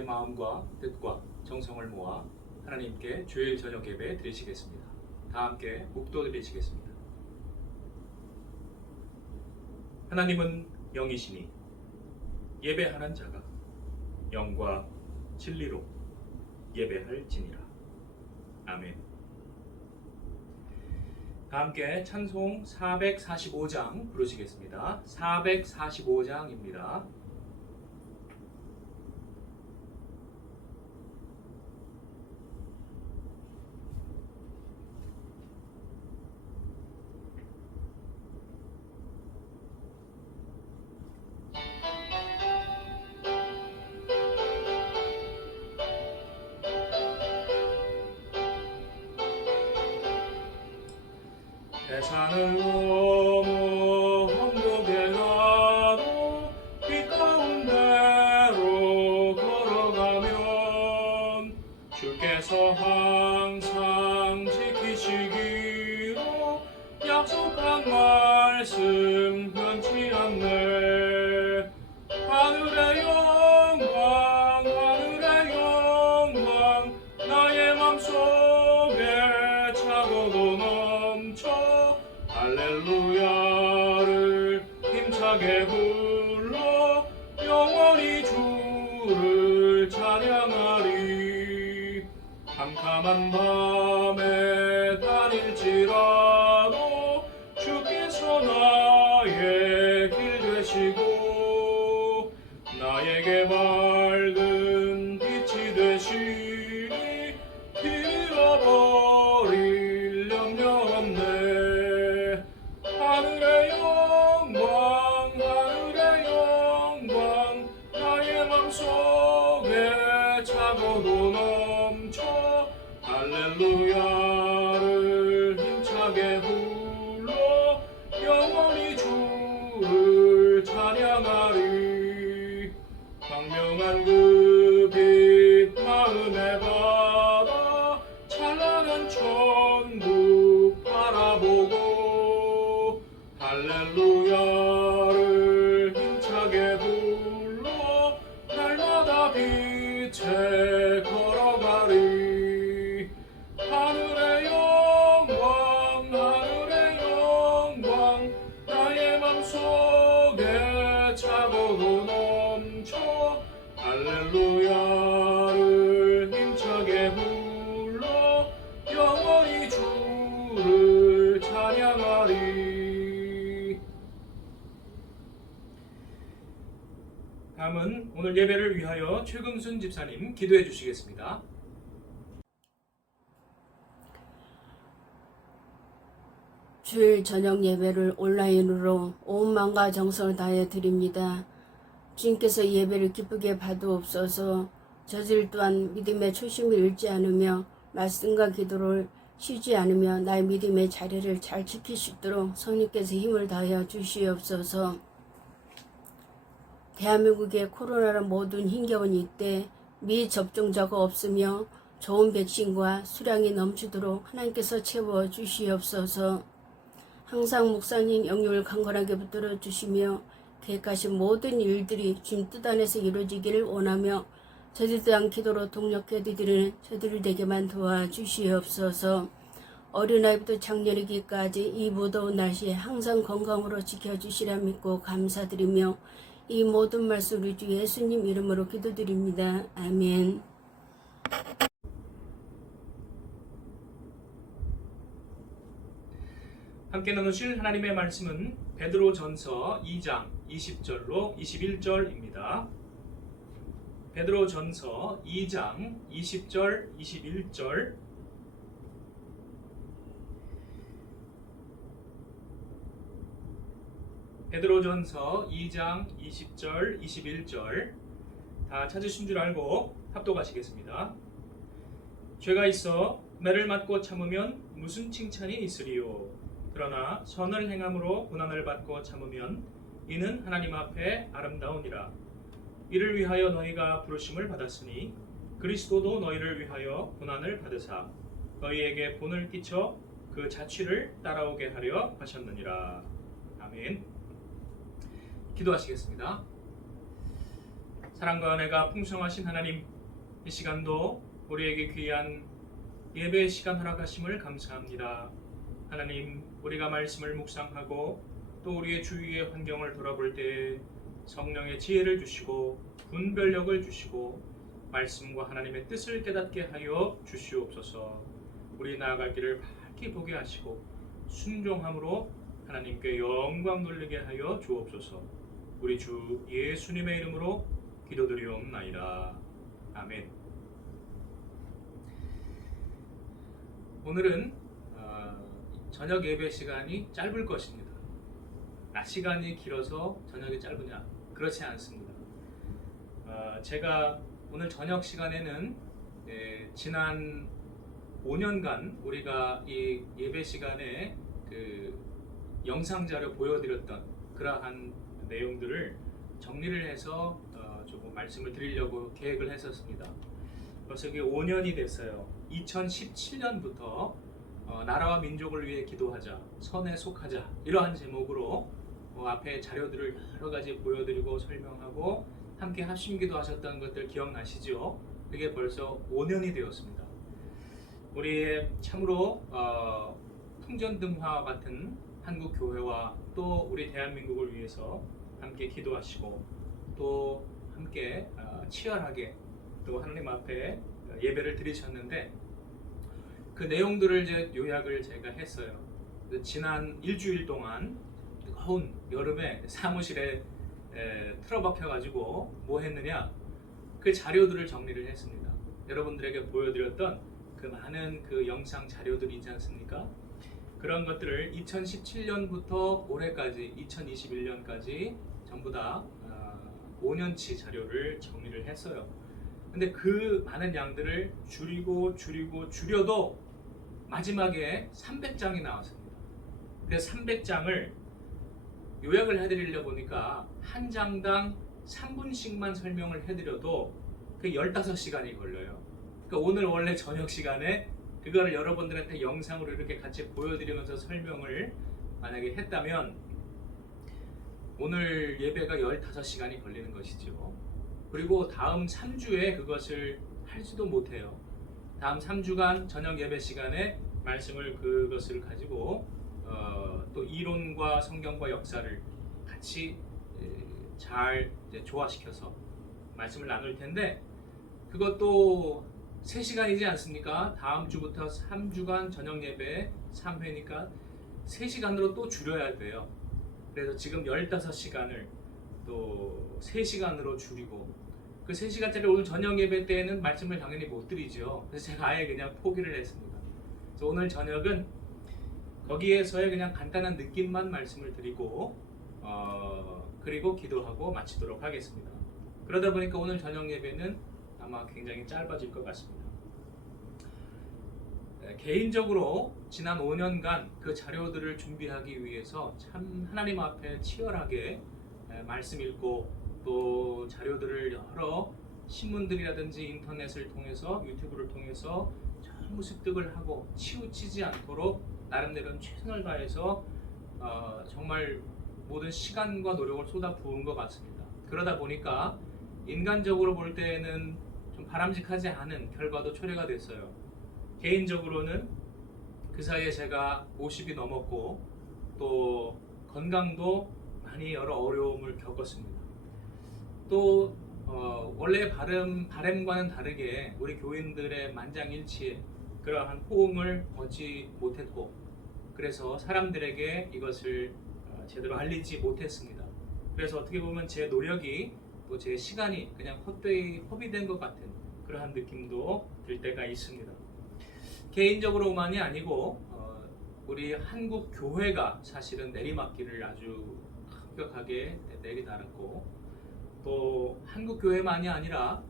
여러분의 마음과 뜻과 정성을 모아 하나님께 주일 저녁 예배 드리시겠습니다. 다 함께 묵도 드리시겠습니다. 하나님은 영이시니 예배하는 자가 영과 진리로 예배할지니라. 아멘. 다 함께 찬송 445장 부르시겠습니다. 445장입니다. 대산을 넘어 언덕에 가도 빛 가운데로 걸어가면 주께서 항상 지키시기로 약속한 말씀 변치 않네. 하늘의 영광 하늘의 영광 나의 맘속에 차고도 넘쳐 할렐루야를 힘차게 불러 영원히 주를 찬양하리. 캄캄한 밤에 다닐지라도 주께서 나의 길 되시고 나에게 밝은 빛이 되시니 잃어버릴 염려 없네. 하늘의 영광 하늘의 영광 나의 맘속에 차고도 넘쳐 할렐루야를 힘차게 불러 영원히 주를 찬양하리. 광명한 그 빛 마음에 받아 찬란한 천국 바라보고 할렐루야를 힘차게 불러 날마다 빛에 걸어가리. 하늘의 영광 하늘의 영광 나의 맘속에 차고도 넘쳐 할렐루야를 힘차게 불러 영원히 주를 찬양하리. 다음은 오늘 예배를 위하여 최금순 집사님 기도해 주시겠습니다. 주일 저녁 예배를 온라인으로 온 마음과 정성을 다해 드립니다. 주님께서 예배를 기쁘게 받으옵소서. 저질 또한 믿음의 초심을 잃지 않으며 말씀과 기도를 쉬지 않으며 나의 믿음의 자리를 잘 지킬 수 있도록 성령께서 힘을 다하여 주시옵소서. 대한민국의 코로나로 모든 힘겨운 이때 미접종자가 없으며 좋은 백신과 수량이 넘치도록 하나님께서 채워 주시옵소서. 항상 목사님 영육을 강건하게 붙들어 주시며 계획하신 모든 일들이 주님 뜻 안에서 이루어지기를 원하며 저들 또한 기도로 동력해 드리는 저들을 되게만 도와주시옵소서. 어린아이부터 장년이기까지 이 무더운 날씨에 항상 건강으로 지켜주시라 믿고 감사드리며 이 모든 말씀 우리 주 예수님 이름으로 기도드립니다. 아멘. 함께 나누실 하나님의 말씀은 베드로전서 2장 20절로 21절입니다. 베드로전서 2장 20절 21절 베드로전서 2장 20절 21절 다 찾으신 줄 알고 합독하시겠습니다. 죄가 있어 매를 맞고 참으면 무슨 칭찬이 있으리요. 그러나 선을 행함으로 고난을 받고 참으면 이는 하나님 앞에 아름다우니라. 이를 위하여 너희가 부르심을 받았으니 그리스도도 너희를 위하여 고난을 받으사 너희에게 본을 끼쳐 그 자취를 따라오게 하려 하셨느니라. 아멘. 기도하시겠습니다. 사랑과 은혜가 풍성하신 하나님, 이 시간도 우리에게 귀한 예배의 시간 허락하심을 감사합니다. 하나님, 우리가 말씀을 묵상하고 또 우리의 주위의 환경을 돌아볼 때 성령의 지혜를 주시고 분별력을 주시고 말씀과 하나님의 뜻을 깨닫게 하여 주시옵소서. 우리 나아갈 길을 밝게 보게 하시고 순종함으로 하나님께 영광 돌리게 하여 주옵소서. 우리 주 예수님의 이름으로 기도드리옵나이다. 아멘. 오늘은 저녁 예배 시간이 짧을 것입니다. 낮 시간이 길어서 저녁이 짧으냐? 그렇지 않습니다. 제가 오늘 저녁 시간에는 지난 5년간 우리가 이 예배 시간에 그 영상 자료 보여드렸던 그러한 내용들을 정리를 해서 조금 말씀을 드리려고 계획을 했었습니다. 벌써 이게 5년이 됐어요. 2017년부터 나라와 민족을 위해 기도하자, 선에 속하자 이러한 제목으로 앞에 자료들을 여러 가지 보여드리고 설명하고 함께 합심기도 하셨던 것들 기억나시죠? 그게 벌써 5년이 되었습니다. 우리의 참으로 풍전등화와 같은 한국 교회와 또 우리 대한민국을 위해서 함께 기도하시고 또 함께 치열하게 또 하나님 앞에 예배를 드리셨는데 그 내용들을 이제 요약을 제가 했어요. 지난 일주일 동안 뜨거운 여름에 사무실에 틀어박혀가지고 뭐 했느냐, 그 자료들을 정리를 했습니다. 여러분들에게 보여드렸던 그 많은 그 영상 자료들이 있지 않습니까? 그런 것들을 2017년부터 올해까지 2021년까지 전부 다 5년치 자료를 정리를 했어요. 근데 그 많은 양들을 줄여도 마지막에 300장이 나왔습니다. 그래서 300장을 요약을 해드리려 보니까 한 장당 3분씩만 설명을 해드려도 그 15시간이 걸려요. 그러니까 오늘 원래 저녁 시간에 그거를 여러분들한테 영상으로 이렇게 같이 보여드리면서 설명을 만약에 했다면 오늘 예배가 15시간이 걸리는 것이죠. 그리고 다음 3주에 그것을 할지도 못해요. 다음 3주간 저녁 예배 시간에 말씀을 그것을 가지고 또 이론과 성경과 역사를 같이 잘 조화시켜서 말씀을 나눌 텐데 그것도 3시간이지 않습니까? 다음 주부터 3주간 저녁 예배 3회니까 3시간으로 또 줄여야 돼요. 그래서 지금 15시간을 또 3시간으로 줄이고 그 3시간짜리 오늘 저녁 예배 때에는 말씀을 당연히 못 드리죠. 그래서 제가 아예 그냥 포기를 했습니다. 그래서 오늘 저녁은 거기에서의 그냥 간단한 느낌만 말씀을 드리고 그리고 기도하고 마치도록 하겠습니다. 그러다 보니까 오늘 저녁 예배는 아마 굉장히 짧아질 것 같습니다. 개인적으로 지난 5년간 그 자료들을 준비하기 위해서 참 하나님 앞에 치열하게 말씀 읽고 또 자료들을 여러 신문들이라든지 인터넷을 통해서 유튜브를 통해서 전부 습득을 하고 치우치지 않도록 나름대로 최선을 다해서 정말 모든 시간과 노력을 쏟아 부은 것 같습니다. 그러다 보니까 인간적으로 볼 때에는 좀 바람직하지 않은 결과도 초래가 됐어요. 개인적으로는 그 사이에 제가 50이 넘었고 또 건강도 많이 여러 어려움을 겪었습니다. 또 원래 바램과는 다르게 우리 교인들의 만장일치의 그러한 호응을 얻지 못했고 그래서 사람들에게 이것을 제대로 알리지 못했습니다. 그래서 어떻게 보면 제 노력이 또 제 시간이 그냥 헛되이 허비된 것 같은 그러한 느낌도 들 때가 있습니다. 개인적으로만이 아니고 우리 한국 교회가 사실은 내리막길을 아주 급격하게 내리달았고 또 한국 교회만이 아니라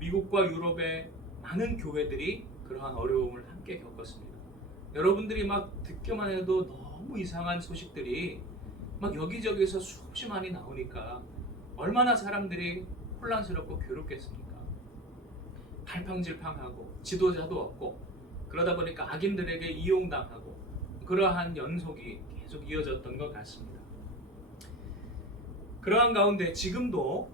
미국과 유럽의 많은 교회들이 그러한 어려움을 함께 겪었습니다. 여러분들이 막 듣기만 해도 너무 이상한 소식들이 막 여기저기서 수없이 많이 나오니까 얼마나 사람들이 혼란스럽고 괴롭겠습니까? 갈팡질팡하고 지도자도 없고 그러다 보니까 악인들에게 이용당하고 그러한 연속이 계속 이어졌던 것 같습니다. 그러한 가운데 지금도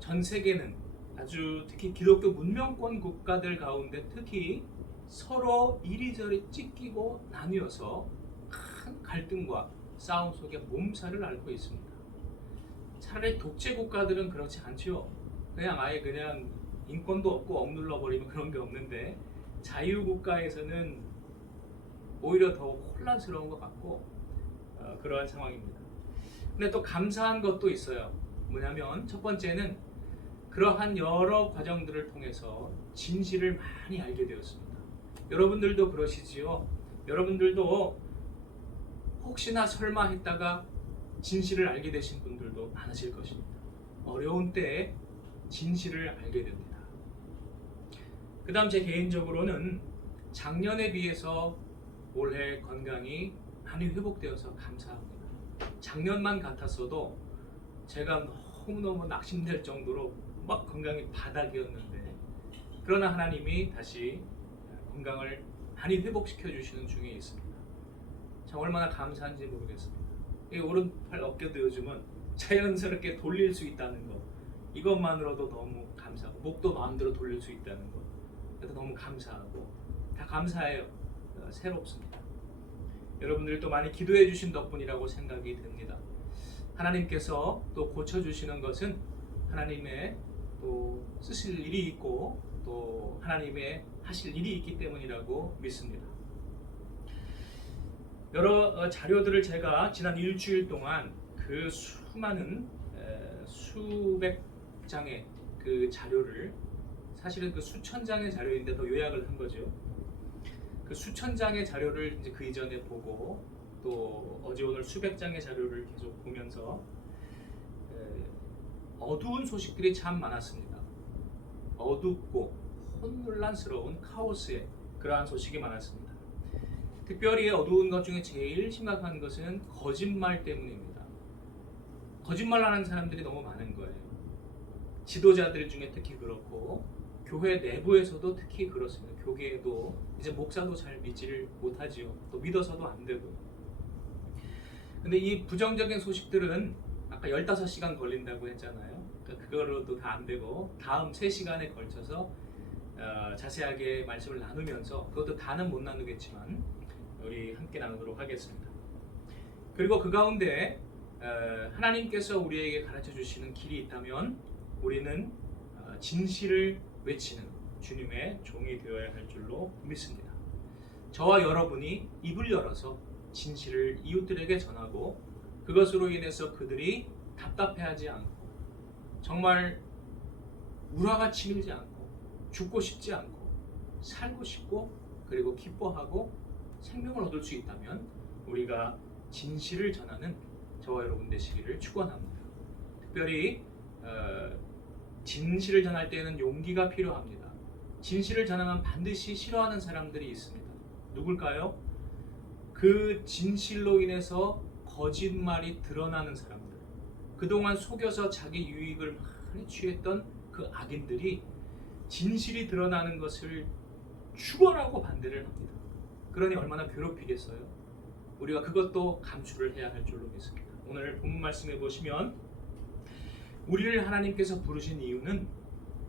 전 세계는 아주 특히 기독교 문명권 국가들 가운데 특히 서로 이리저리 찢기고 나뉘어서 큰 갈등과 싸움 속에 몸살을 앓고 있습니다. 차라리 독재 국가들은 그렇지 않죠. 그냥 아예 그냥 인권도 없고 억눌러 버리면 그런 게 없는데 자유 국가에서는 오히려 더 혼란스러운 것 같고 그러한 상황입니다. 근데 또 감사한 것도 있어요. 뭐냐면 첫 번째는 그러한 여러 과정들을 통해서 진실을 많이 알게 되었습니다. 여러분들도 그러시지요? 여러분들도 혹시나 설마 했다가 진실을 알게 되신 분들도 많으실 것입니다. 어려운 때에 진실을 알게 됩니다. 그 다음 제 개인적으로는 작년에 비해서 올해 건강이 많이 회복되어서 감사합니다. 작년만 같았어도 제가 너무너무 낙심될 정도로 막 건강이 바닥이었는데 그러나 하나님이 다시 건강을 많이 회복시켜 주시는 중에 있습니다. 참 얼마나 감사한지 모르겠습니다. 이 오른팔 어깨도 요즘은 자연스럽게 돌릴 수 있다는 것, 이것만으로도 너무 감사하고 목도 마음대로 돌릴 수 있다는 것, 그래서 너무 감사하고 다 감사해요. 새롭습니다. 여러분들이 또 많이 기도해 주신 덕분이라고 생각이 됩니다. 하나님께서 또 고쳐주시는 것은 하나님의 또 쓰실 일이 있고 또 하나님의 하실 일이 있기 때문이라고 믿습니다. 여러 자료들을 제가 지난 일주일 동안 그 수많은 수백 장의 그 자료를 사실은 그 수천 장의 자료인데 더 요약을 한 거죠. 그 수천 장의 자료를 이제 그 이전에 보고 또 어제 오늘 수백 장의 자료를 계속 보면서 어두운 소식들이 참 많았습니다. 어둡고 혼란스러운 카오스의 그러한 소식이 많았습니다. 특별히 어두운 것 중에 제일 심각한 것은 거짓말 때문입니다. 거짓말하는 사람들이 너무 많은 거예요. 지도자들 중에 특히 그렇고 교회 내부에서도 특히 그렇습니다. 교계에도 이제 목사도 잘 믿지를 못하지요. 또 믿어서도 안 되고요. 근데 이 부정적인 소식들은 아까 15시간 걸린다고 했잖아요. 그러니까 그거로도 다 안 되고 다음 3시간에 걸쳐서 자세하게 말씀을 나누면서 그것도 다는 못 나누겠지만 우리 함께 나누도록 하겠습니다. 그리고 그 가운데 하나님께서 우리에게 가르쳐 주시는 길이 있다면 우리는 진실을 외치는 주님의 종이 되어야 할 줄로 믿습니다. 저와 여러분이 입을 열어서 진실을 이웃들에게 전하고 그것으로 인해서 그들이 답답해하지 않고 정말 우라가 치밀지 않고 죽고 싶지 않고 살고 싶고 그리고 기뻐하고 생명을 얻을 수 있다면 우리가 진실을 전하는 저와 여러분 되시기를 축원합니다. 특별히 진실을 전할 때에는 용기가 필요합니다. 진실을 전하면 반드시 싫어하는 사람들이 있습니다. 누굴까요? 그 진실로 인해서 거짓말이 드러나는 사람들, 그동안 속여서 자기 유익을 많이 취했던 그 악인들이 진실이 드러나는 것을 축원하고 반대를 합니다. 그러니 얼마나 괴롭히겠어요? 우리가 그것도 감수를 해야 할 줄로 믿습니다. 오늘 본문 말씀해 보시면 우리를 하나님께서 부르신 이유는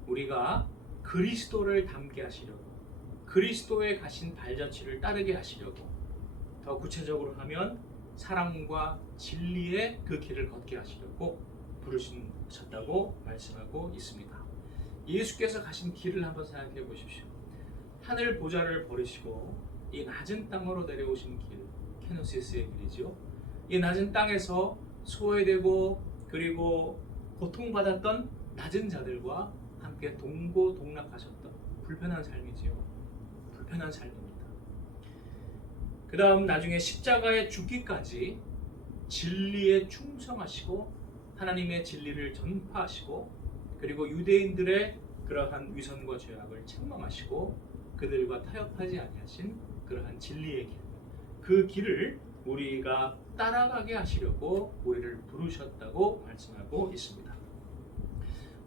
우리가 그리스도를 닮게 하시려고, 그리스도의 가신 발자취를 따르게 하시려고, 더 구체적으로 하면 사랑과 진리의 그 길을 걷게 하시려고 부르셨다고 말씀하고 있습니다. 예수께서 가신 길을 한번 생각해 보십시오. 하늘 보좌를 버리시고 이 낮은 땅으로 내려오신 길, 케노시스의 길이죠. 이 낮은 땅에서 소외되고 그리고 고통받았던 낮은 자들과 함께 동고동락하셨던 불편한 삶이지요. 불편한 삶입니다. 그 다음 나중에 십자가에 죽기까지 진리에 충성하시고 하나님의 진리를 전파하시고 그리고 유대인들의 그러한 위선과 죄악을 책망하시고 그들과 타협하지 아니하신 그러한 진리의 길, 그 길을 우리가 따라가게 하시려고 우리를 부르셨다고 말씀하고 있습니다.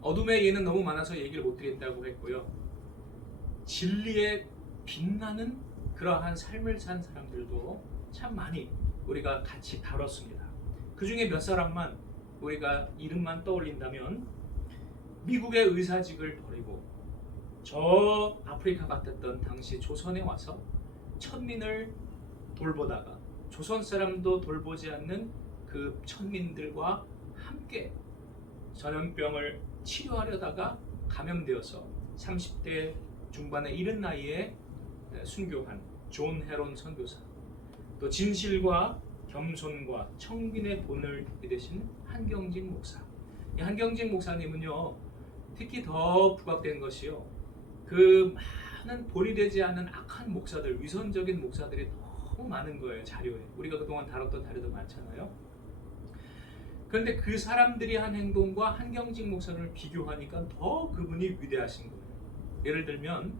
어둠의 예는 너무 많아서 얘기를 못 드린다고 했고요. 진리에 빛나는 그러한 삶을 산 사람들도 참 많이 우리가 같이 다뤘습니다. 그 중에 몇 사람만 우리가 이름만 떠올린다면 미국의 의사직을 버리고 저 아프리카 같았던 당시 조선에 와서 천민을 돌보다가 조선 사람도 돌보지 않는 그 천민들과 함께 전염병을 치료하려다가 감염되어서 30대 중반에 이른 나이에 순교한 존 헤론 선교사, 또 진실과 겸손과 청빈의 본을 믿으신 한경직 목사. 이 한경직 목사님은요, 특히 더 부각된 것이요, 그 많은 본이 되지 않은 악한 목사들, 위선적인 목사들이 너무 많은 거예요. 자료에. 우리가 그동안 다뤘던 자료도 많잖아요. 그런데 그 사람들이 한 행동과 한경직 목사님을 비교하니까 더 그분이 위대하신 거예요. 예를 들면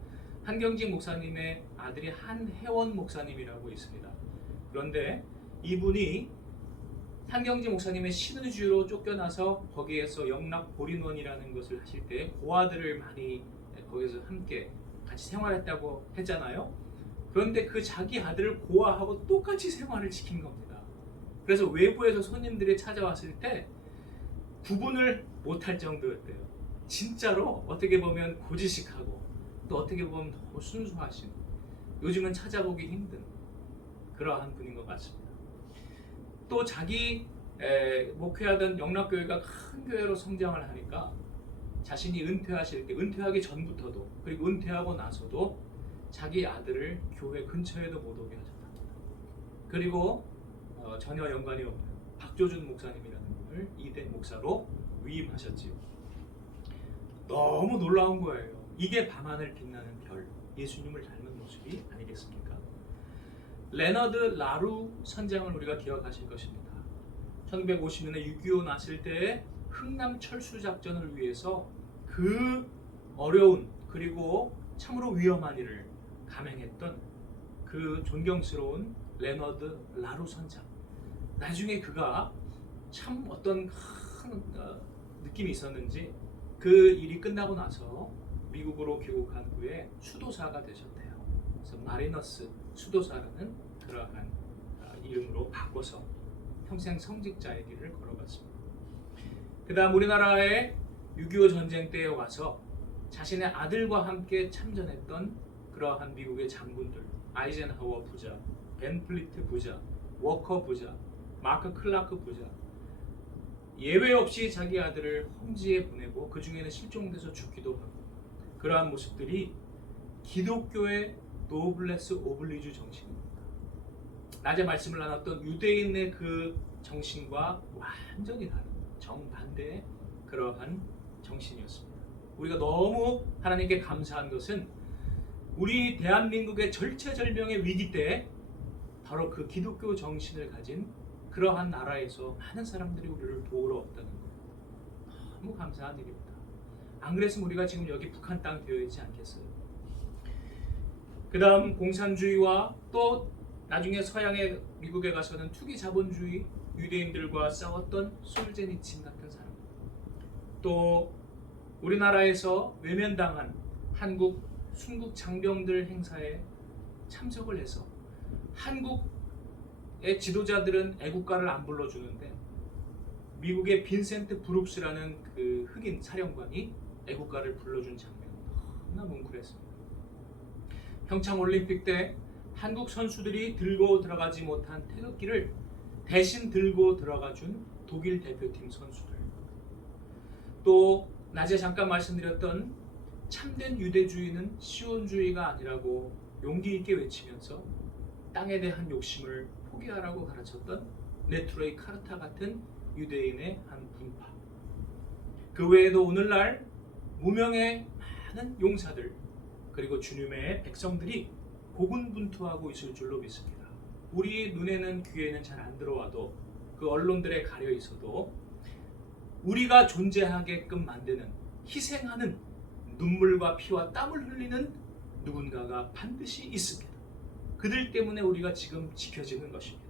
한경직 목사님의 아들이 한혜원 목사님이라고 있습니다. 그런데 이분이 한경직 목사님의 신의주로 쫓겨나서 거기에서 영락 보린원이라는 것을 하실 때 고아들을 많이 거기서 함께 같이 생활했다고 했잖아요. 그런데 그 자기 아들을 고아하고 똑같이 생활을 시킨 겁니다. 그래서 외부에서 손님들이 찾아왔을 때 구분을 못할 정도였대요. 진짜로 어떻게 보면 고지식하고 또 어떻게 보면 너무 순수하신, 요즘은 찾아보기 힘든 그러한 분인 것 같습니다. 또 자기 목회하던 영락교회가 큰 교회로 성장을 하니까 자신이 은퇴하실 때, 은퇴하기 전부터도 그리고 은퇴하고 나서도 자기 아들을 교회 근처에도 못 오게 하셨답니다. 그리고 전혀 연관이 없는 박조준 목사님이라는 분을 2대 목사로 위임하셨지요. 너무 놀라운 거예요. 이게 밤하늘 빛나는 별, 예수님을 닮은 모습이 아니겠습니까? 레너드 라루 선장을 우리가 기억하실 것입니다. 1950년에 6.25 났을 때 흥남 철수 작전을 위해서 그 어려운 그리고 참으로 위험한 일을 감행했던 그 존경스러운 레너드 라루 선장. 나중에 그가 참 어떤 큰 느낌이 있었는지 그 일이 끝나고 나서 미국으로 귀국한 후에 수도사가 되셨대요. 그래서 마리너스 수도사라는 그러한 이름으로 바꿔서 평생 성직자의 길을 걸어갔습니다. 그 다음 우리나라의 6.25 전쟁 때에 와서 자신의 아들과 함께 참전했던 그러한 미국의 장군들, 아이젠하워 부자, 벤 플리트 부자, 워커 부자, 마크 클라크 부자, 예외 없이 자기 아들을 험지에 보내고 그 중에는 실종돼서 죽기도 하고, 그러한 모습들이 기독교의 노블레스 오블리주 정신입니다. 낮에 말씀을 나눴던 유대인의 그 정신과 완전히 다른 정반대의 그러한 정신이었습니다. 우리가 너무 하나님께 감사한 것은 우리 대한민국의 절체절명의 위기 때 바로 그 기독교 정신을 가진 그러한 나라에서 많은 사람들이 우리를 도우러 왔다는 것, 너무 감사한 일입니다. 안 그랬으면 우리가 지금 여기 북한 땅 되어 있지 않겠어요? 그 다음 공산주의와 또 나중에 서양의 미국에 가서는 투기 자본주의 유대인들과 싸웠던 솔제니친 같은 사람, 또 우리나라에서 외면당한 한국 순국 장병들 행사에 참석을 해서 한국의 지도자들은 애국가를 안 불러주는데 미국의 빈센트 브룩스라는 그 흑인 사령관이 애국가를 불러준 장면, 너무나 뭉클했습니다. 평창 올림픽 때 한국 선수들이 들고 들어가지 못한 태극기를 대신 들고 들어가 준 독일 대표팀 선수들, 또 낮에 잠깐 말씀드렸던 참된 유대주의는 시온주의가 아니라고 용기 있게 외치면서 땅에 대한 욕심을 포기하라고 가르쳤던 네트로이 카르타 같은 유대인의 한 분파, 그 외에도 오늘날 무명의 많은 용사들 그리고 주님의 백성들이 고군분투하고 있을 줄로 믿습니다. 우리 눈에는 귀에는 잘 안 들어와도 그 언론들에 가려 있어도 우리가 존재하게끔 만드는, 희생하는, 눈물과 피와 땀을 흘리는 누군가가 반드시 있습니다. 그들 때문에 우리가 지금 지켜지는 것입니다.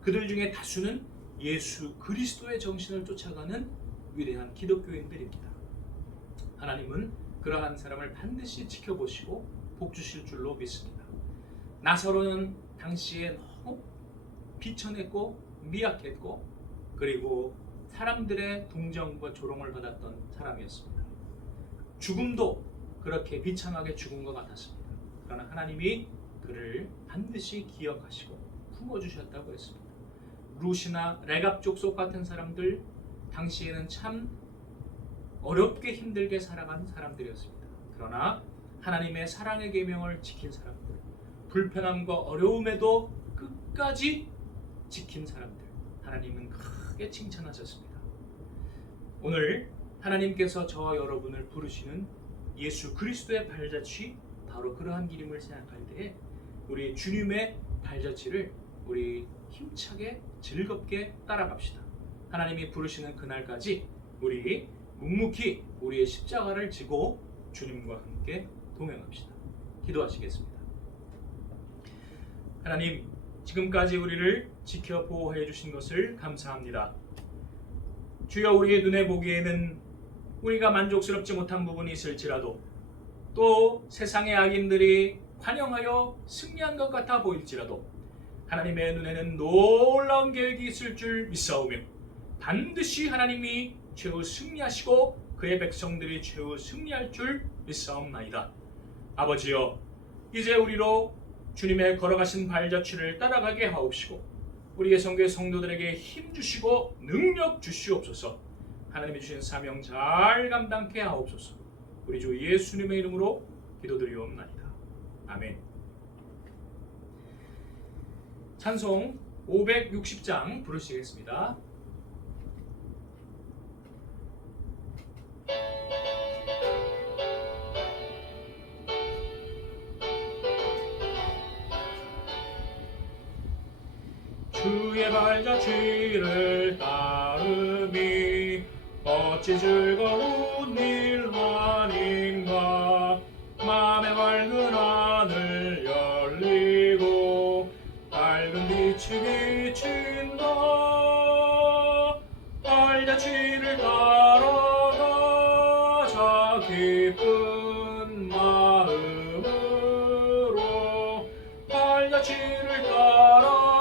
그들 중에 다수는 예수 그리스도의 정신을 쫓아가는 위대한 기독교인들입니다. 하나님은 그러한 사람을 반드시 지켜보시고 복 주실 줄로 믿습니다. 나사로는 당시에 너무 비천했고 미약했고 그리고 사람들의 동정과 조롱을 받았던 사람이었습니다. 죽음도 그렇게 비참하게 죽은 것 같았습니다. 그러나 하나님이 그를 반드시 기억하시고 품어주셨다고 했습니다. 루시나 레갑 족속 같은 사람들, 당시에는 참 어렵게 힘들게 살아간 사람들이었습니다. 그러나 하나님의 사랑의 계명을 지킨 사람들, 불편함과 어려움에도 끝까지 지킨 사람들, 하나님은 크게 칭찬하셨습니다. 오늘 하나님께서 저와 여러분을 부르시는 예수 그리스도의 발자취, 바로 그러한 길임을 생각할 때에 우리 주님의 발자취를 우리 힘차게 즐겁게 따라갑시다. 하나님이 부르시는 그날까지 우리 묵묵히 우리의 십자가를 지고 주님과 함께 동행합시다. 기도하시겠습니다. 하나님, 지금까지 우리를 지켜 보호해 주신 것을 감사합니다. 주여, 우리의 눈에 보기에는 우리가 만족스럽지 못한 부분이 있을지라도, 또 세상의 악인들이 환영하여 승리한 것 같아 보일지라도 하나님의 눈에는 놀라운 계획이 있을 줄 믿사오며, 반드시 하나님이 최후 승리하시고 그의 백성들이 최후 승리할 줄 믿사옵나이다. 아버지여, 이제 우리로 주님의 걸어가신 발자취를 따라가게 하옵시고, 우리의 성교의 성도들에게 힘 주시고 능력 주시옵소서. 하나님이 주신 사명 잘 감당케 하옵소서. 우리 주 예수님의 이름으로 기도드리옵나이다. 아멘. 찬송 560장 부르시겠습니다. 주의 발자취를 따름이 어찌 즐거운 일 아닌가. 맘에 맑은 하늘 열리고 밝은 빛이 비친다. 발자취를 따라가자 기쁜 마음으로. 발자취를 따라가자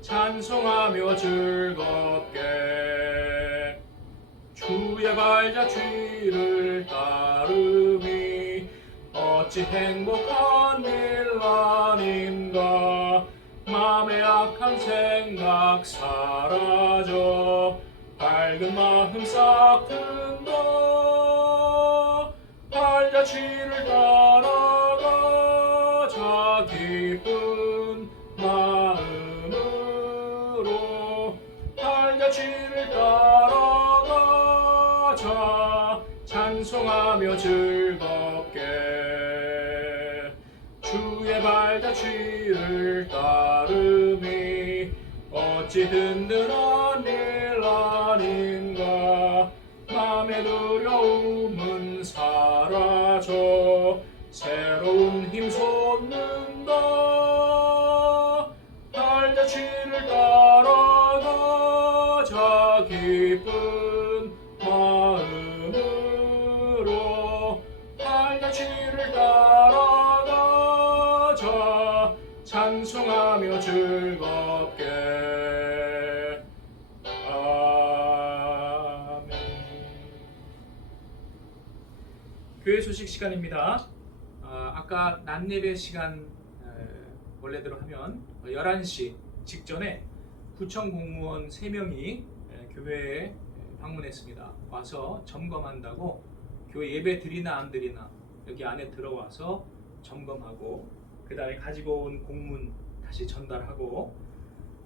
찬송하며 즐겁게. 주의 발자취를 따름이 어찌 행복한 일 아닌가. 맘의 악한 생각 사라져 밝은 마음 싹 든다. 발자취를 따라가자 기쁜 마음으로. 발자취를 따라가자 찬송하며 즐겁게. 주의 발자취를 따름이 어찌 든든한 일 아닌가. 맘의 두려움은 사라져 새로운 힘 솟는다. 발자취를 따라가자 기쁜 마음으로. 발자취를 따라가자 찬송하며 즐겁게. 아멘. 교회 소식 시간입니다. 아까 낮 예배 시간 원래대로 하면 11시 직전에 구청 공무원 3명이 교회에 방문했습니다. 와서 점검한다고, 교회 예배 드리나 안 드리나 여기 안에 들어와서 점검하고, 그 다음에 가지고 온 공문 다시 전달하고,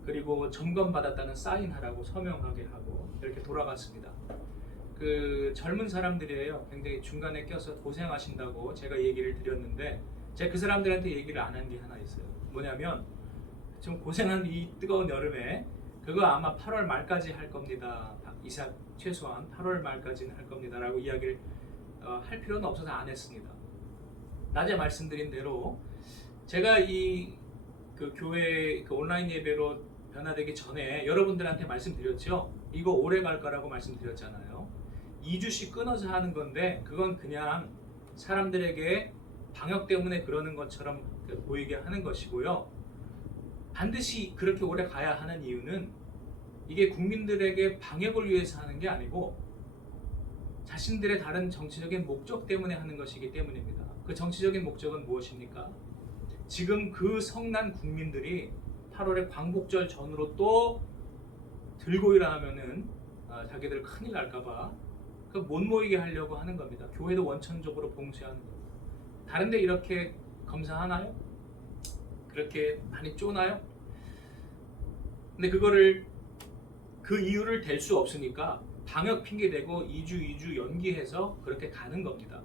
그리고 점검받았다는 사인하라고 서명하게 하고 이렇게 돌아갔습니다. 그 젊은 사람들이에요. 굉장히 중간에 껴서 고생하신다고 제가 얘기를 드렸는데, 제가 그 사람들한테 얘기를 안 한 게 하나 있어요. 뭐냐면, 좀 고생한 이 뜨거운 여름에 그거 아마 8월 말까지 할 겁니다. 이삭 최소한 8월 말까지는 할 겁니다 라고 이야기를 할 필요는 없어서 안 했습니다. 낮에 말씀드린 대로 제가 그 교회 그 온라인 예배로 변화되기 전에 여러분들한테 말씀드렸죠. 이거 오래 갈 거라고 말씀드렸잖아요. 2주씩 끊어서 하는 건데, 그건 그냥 사람들에게 방역 때문에 그러는 것처럼 보이게 하는 것이고요. 반드시 그렇게 오래 가야 하는 이유는 이게 국민들에게 방역을 위해서 하는 게 아니고, 자신들의 다른 정치적인 목적 때문에 하는 것이기 때문입니다. 그 정치적인 목적은 무엇입니까? 지금 그 성난 국민들이 8월의 광복절 전후로 또 들고 일어나면은 자기들 큰일 날까봐 못 모이게 하려고 하는 겁니다. 교회도 원천적으로 봉쇄하는 겁니다. 다른데 이렇게 검사하나요? 그렇게 많이 쪼나요? 근데 그거를 그 이유를 댈 수 없으니까 방역 핑계 대고 2주 연기해서 그렇게 가는 겁니다.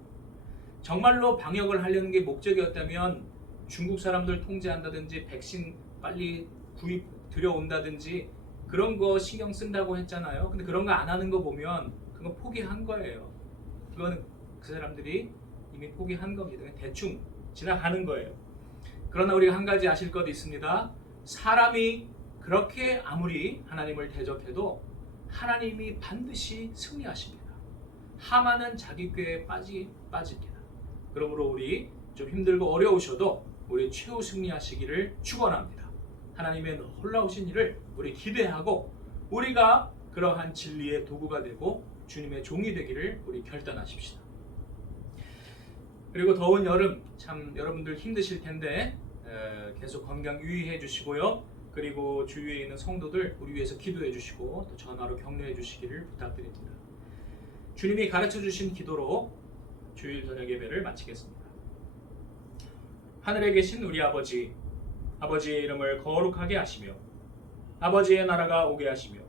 정말로 방역을 하려는 게 목적이었다면 중국 사람들 통제한다든지 백신 빨리 구입 들여온다든지 그런 거 신경 쓴다고 했잖아요. 근데 그런 거 안 하는 거 보면 그건 포기한 거예요. 그거는 그 사람들이 이미 포기한 겁니다. 대충 지나가는 거예요. 그러나 우리가 한 가지 아실 것 있습니다. 사람이 그렇게 아무리 하나님을 대적해도 하나님이 반드시 승리하십니다. 하만은 자기 꾀에 빠집니다. 그러므로 우리 좀 힘들고 어려우셔도 우리 최후 승리하시기를 축원합니다. 하나님의 놀라우신 일을 우리 기대하고 우리가 그러한 진리의 도구가 되고 주님의 종이 되기를 우리 결단하십시다. 그리고 더운 여름 참 여러분들 힘드실 텐데 계속 건강 유의해 주시고요. 그리고 주위에 있는 성도들 우리 위해서 기도해 주시고 또 전화로 격려해 주시기를 부탁드립니다. 주님이 가르쳐 주신 기도로 주일 저녁 예배를 마치겠습니다. 하늘에 계신 우리 아버지, 아버지의 이름을 거룩하게 하시며 아버지의 나라가 오게 하시며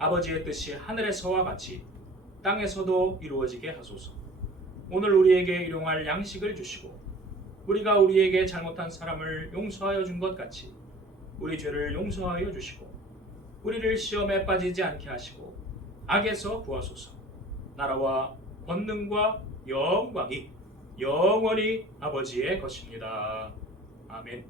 아버지의 뜻이 하늘에서와 같이 땅에서도 이루어지게 하소서. 오늘 우리에게 일용할 양식을 주시고 우리가 우리에게 잘못한 사람을 용서하여 준 것 같이 우리 죄를 용서하여 주시고 우리를 시험에 빠지지 않게 하시고 악에서 구하소서. 나라와 권능과 영광이 영원히 아버지의 것입니다. 아멘.